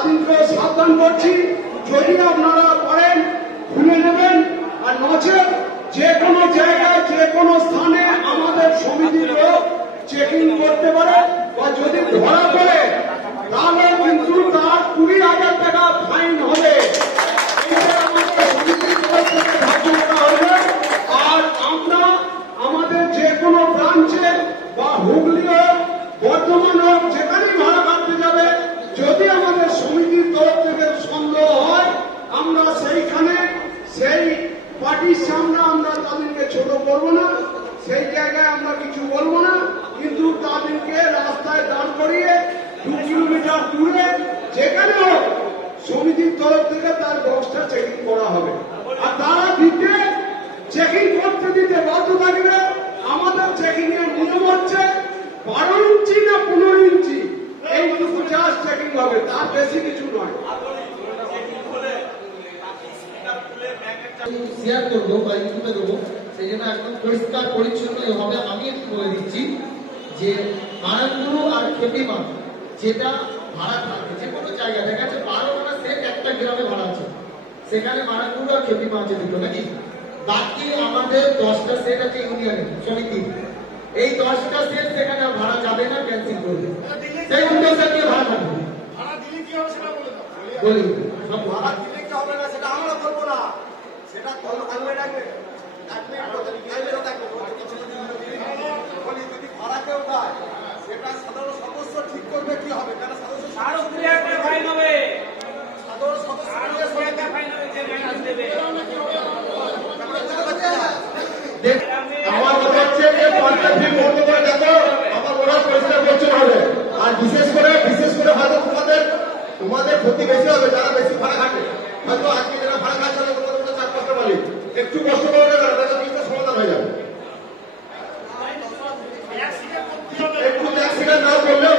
তাদেরকে সাবধান করছি, যদি আপনারা করেন খুলে নেবেন, আর নচেত যে কোনো জায়গায় যে কোনো স্থানে আমাদের সমিতির লোক চেকিং করতে পারে, বা যদি ধরা পড়ে তাহলে কিন্তু তার 20,000 টাকা ফাইন হবে। আর আমরা আমাদের যে কোনো ব্রাঞ্চে বা হুগলি হোক, বর্ধমান হোক, যেখানেই ভাড়া কাটতে যাবে, যদি আমাদের সমিতির তরফ থেকে সন্দেহ হয়, আমরা সেইখানে সেই পার্টির সামনে আমরা তাদেরকে ছোট করব না, সেই জায়গায় আমরা কিছু বলবো না, কিন্তু তাদেরকে রাস্তায় দাঁড় করিয়ে 2 কিলোমিটার দূরে যেখানে হোক সমিতির তরফ থেকে তার বক্সটা চেকিং করা হবে। আর তারা দিতে চেকিং করতে দিতে বাধ্য থাকবে। আমাদের চেকিং এর নিয়ম হচ্ছে 12 ইঞ্চি না 15 ইঞ্চি এইটুকু জাস্ট চেকিং হবে, তার বেশি কিছু নয়। শেয়ার করবো বা ইউটিউবে দেবো, সেই জন্য একদম পরিষ্কার পরিচ্ছন্ন হবে। আমি একটু বলে দিচ্ছি যে মারানগুরু আর খেপিমা যেটা ভাড়া থাকে যে কোনো জায়গা, দেখা যাচ্ছে 12 টাকা সেট একটা গ্রামে ভাড়া আছে, সেখানে মারানগুরু আর খেপিমা আছে দুটো নাকি, বাকি আমাদের 10টা সেট আছে ইউনিয়নের সমিতি, এই 10টা সেট সেখানে ভাড়া যাবে না, ক্যান্সেল করবে। সেই দুটো সেট নিয়ে ভাড়া থাকবে। ভাড়া দিলে কি হবে সেটা বলে দাও। বলি সব ভাড়া দিলে কি হবে না সেটা আমরা বলবো না, সেটা কালমে ডাকবে, বলি যদি ভাড়া কেউ পায় সেটা সাধারণ সদস্য ঠিক করবে কি হবে, কারণ সাধারণ আমার কথা হচ্ছে যে 5টা ফিল্ম বন্ধ করে দেখো, আমার ওরা পরিষ্কার পরিচ্ছন্ন হবে। আর বিশেষ করে হয়তো তোমাদের ক্ষতি বেশি হবে যারা বেশি ভাড়া খাটে, হয়তো আজকে যারা ভাড়া খাচ্ছে না তোমাদের চাপ করতে পারি, একটু কষ্ট করে নেবে, জিনিসটা সমাধান হয়ে যাবে। একটু অ্যাক্সিডেন্ট না করলে